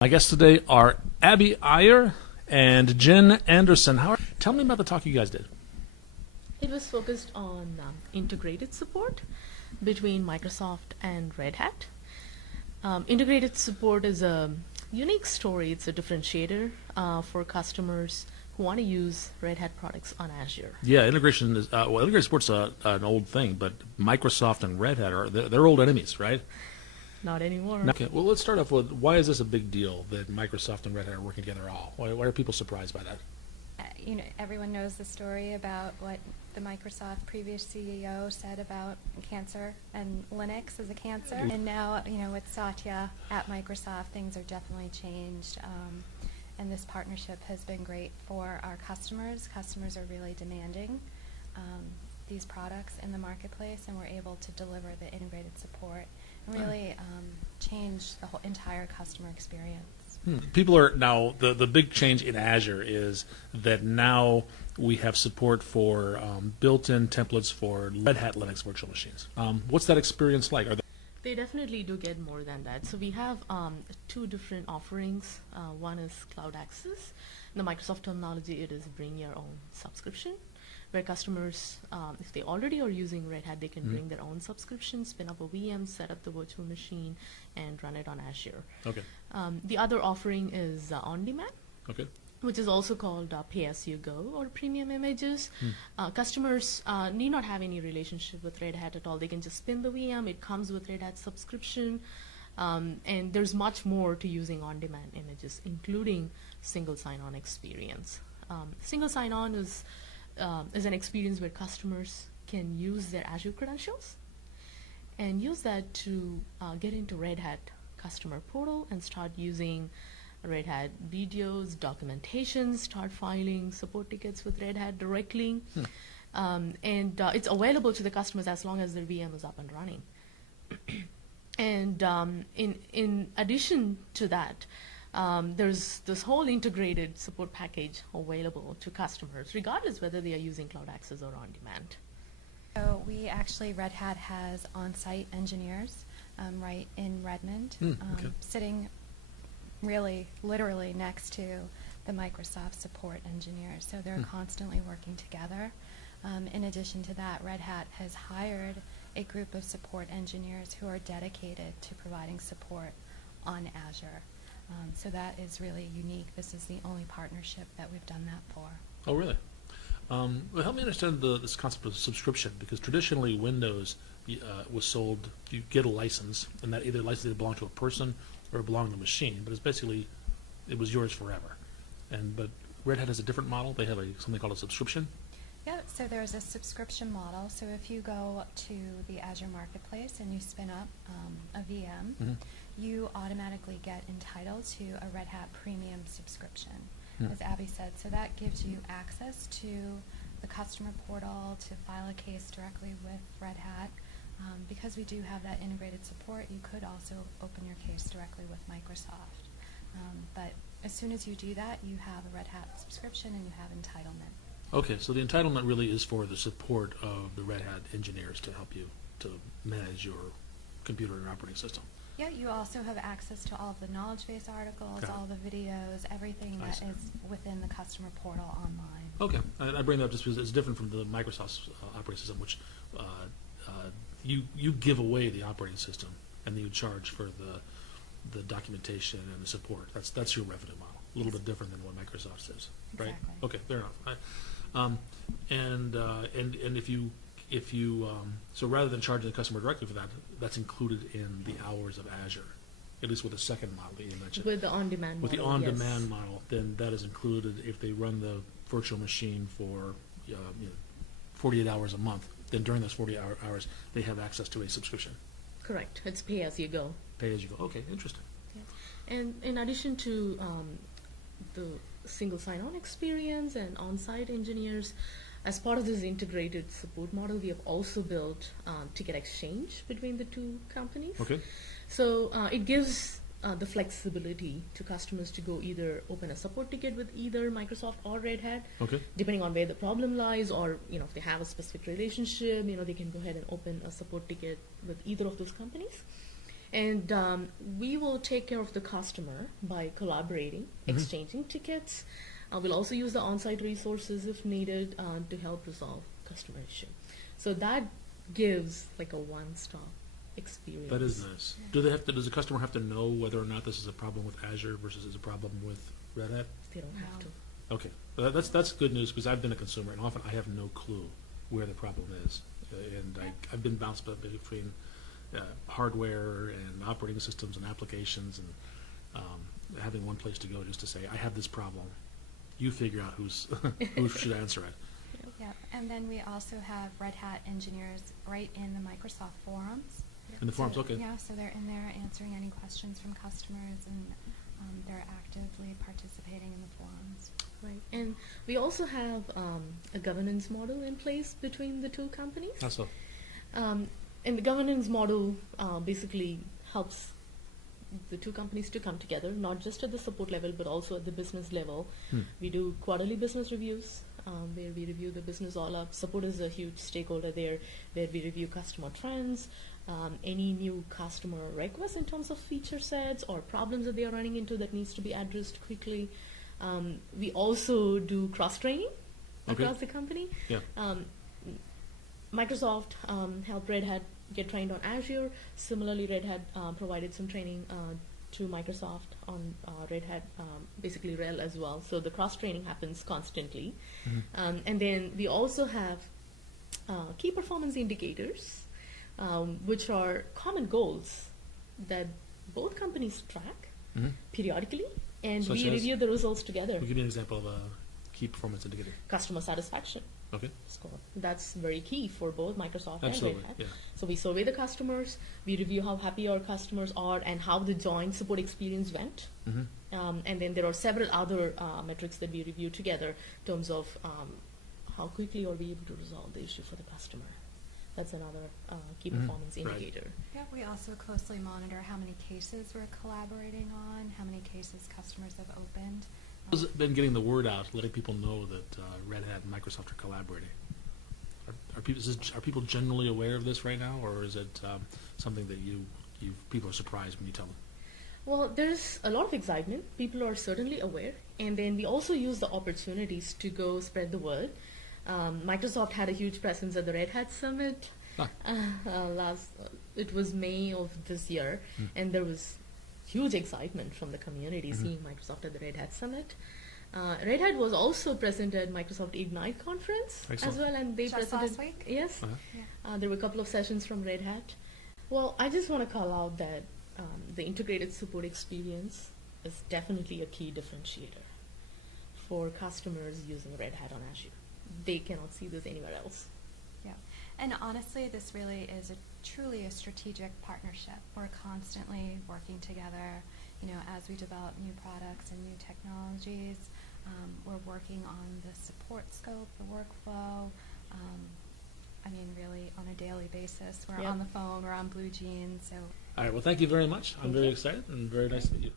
My guests today are Abby Iyer and Jen Anderson. Tell me about the talk you guys did. It was focused on integrated support between Microsoft and Red Hat. Integrated support is a unique story. It's a differentiator for customers who want to use Red Hat products on Azure. Yeah, integration is integrated support's an old thing, but Microsoft and Red Hat they're old enemies, right? Not anymore. Okay, well, let's start off with why is this a big deal that Microsoft and Red Hat are working together at all? Why are people surprised by that? Everyone knows the story about what the Microsoft previous CEO said about cancer and Linux as a cancer. And now, with Satya at Microsoft, things are definitely changed. And this partnership has been great for our customers. Customers are really demanding these products in the marketplace, and we're able to deliver the integrated support and really change the whole entire customer experience. People are now, the big change in Azure is that now we have support for built-in templates for Red Hat Linux virtual machines. What's that experience like? They definitely do get more than that. So we have two different offerings. One is Cloud Access. In the Microsoft terminology, it is bring your own subscription, where customers, if they already are using Red Hat, they can bring their own subscription, spin up a VM, set up the virtual machine, and run it on Azure. Okay. The other offering is on-demand, Okay. which is also called pay-as-you-go or premium images. Customers need not have any relationship with Red Hat at all. They can just spin the VM. It comes with Red Hat subscription. And there's much more to using on-demand images, including single sign-on experience. Single sign-on is an experience where customers can use their Azure credentials and use that to get into Red Hat customer portal and start using Red Hat videos, documentation, start filing support tickets with Red Hat directly. And it's available to the customers as long as their VM is up and running. And in addition to that, there's this whole integrated support package available to customers, regardless whether they are using Cloud Access or on-demand. So Red Hat has on-site engineers right in Redmond, sitting literally next to the Microsoft support engineers. So they're constantly working together. In addition to that, Red Hat has hired a group of support engineers who are dedicated to providing support on Azure. So that is really unique. This is the only partnership that we've done that for. Oh, really? Well, help me understand this concept of subscription, because traditionally Windows was sold, you get a license, and that either license belonged to a person or it belonged to a machine, but it's basically, it was yours forever. But Red Hat has a different model. They have something called a subscription. Yeah, so there's a subscription model. So if you go to the Azure Marketplace and you spin up a VM, you automatically get entitled to a Red Hat Premium subscription, as Abby said. So that gives you access to the customer portal to file a case directly with Red Hat. Because we do have that integrated support, you could also open your case directly with Microsoft. But as soon as you do that, you have a Red Hat subscription and you have entitlement. Okay, so the entitlement really is for the support of the Red Hat engineers to help you to manage your computer and operating system. Yeah, you also have access to all of the knowledge base articles, all the videos, everything that is within the customer portal online. Okay, I bring that up just because it's different from the Microsoft operating system, which you give away the operating system and then you charge for the documentation and the support. That's your revenue model. A little bit different than what Microsoft says, right? Exactly. Okay, fair enough. And if you so rather than charging the customer directly for that, that's included in the hours of Azure, at least with the second model that you mentioned. With the on-demand model, with the on-demand model, then that is included if they run the virtual machine for 48 hours a month. Then during those 40 hours, they have access to a subscription. Correct. It's pay-as-you-go. Pay-as-you-go. Okay, interesting. Yeah. And in addition to the single sign-on experience and on-site engineers, as part of this integrated support model, we have also built ticket exchange between the two companies. Okay. So it gives the flexibility to customers to go either open a support ticket with either Microsoft or Red Hat, depending on where the problem lies, or if they have a specific relationship, they can go ahead and open a support ticket with either of those companies. And we will take care of the customer by collaborating, exchanging tickets. We'll also use the on-site resources if needed to help resolve customer issue. So that gives like a one-stop experience. That is nice. Does the customer have to know whether or not this is a problem with Azure versus is a problem with Red Hat? They don't have to. Okay, well, that's good news because I've been a consumer and often I have no clue where the problem is, and I've been bounced between hardware and operating systems and applications, and having one place to go just to say I have this problem. You figure out who should answer it. Yeah, and then we also have Red Hat engineers right in the Microsoft forums. In the forums, okay. Yeah, so they're in there answering any questions from customers, and they're actively participating in the forums. Right, and we also have a governance model in place between the two companies. How so? And the governance model basically helps the two companies to come together, not just at the support level, but also at the business level. We do quarterly business reviews where we review the business all up. Support is a huge stakeholder there, where we review customer trends, any new customer requests in terms of feature sets or problems that they are running into that needs to be addressed quickly. We also do cross-training across the company. Yeah. Microsoft helped Red Hat get trained on Azure. Similarly, Red Hat provided some training to Microsoft on Red Hat, basically RHEL as well. So the cross-training happens constantly. And then we also have key performance indicators, which are common goals that both companies track periodically, and Such we as? review the results together. Give me an example of a key performance indicator. Customer satisfaction Okay. score. That's very key for both Microsoft Absolutely. and Red Hat. Yeah. So we survey the customers, we review how happy our customers are and how the joint support experience went. And then there are several other metrics that we review together in terms of how quickly are we able to resolve the issue for the customer. That's another key performance Right. indicator. Yeah, we also closely monitor how many cases we're collaborating on, how many cases customers have opened. How's it been getting the word out, letting people know that Red Hat and Microsoft are collaborating? Are people generally aware of this right now, or is it something that people are surprised when you tell them? Well, there's a lot of excitement. People are certainly aware. And then we also use the opportunities to go spread the word. Microsoft had a huge presence at the Red Hat Summit. It was May of this year, and there was huge excitement from the community seeing Microsoft at the Red Hat Summit. Red Hat was also present at Microsoft Ignite conference as well, and they Just presented. last week? Yes, Yeah. there were a couple of sessions from Red Hat. Well, I just want to call out that the integrated support experience is definitely a key differentiator for customers using Red Hat on Azure. They cannot see this anywhere else. Yeah, and honestly, this really is truly a strategic partnership. We're constantly working together, as we develop new products and new technologies. We're working on the support scope, the workflow. Really on a daily basis. We're on the phone, we're on Blue Jeans. So. All right, well, thank you very much. I'm very excited and very nice to meet you.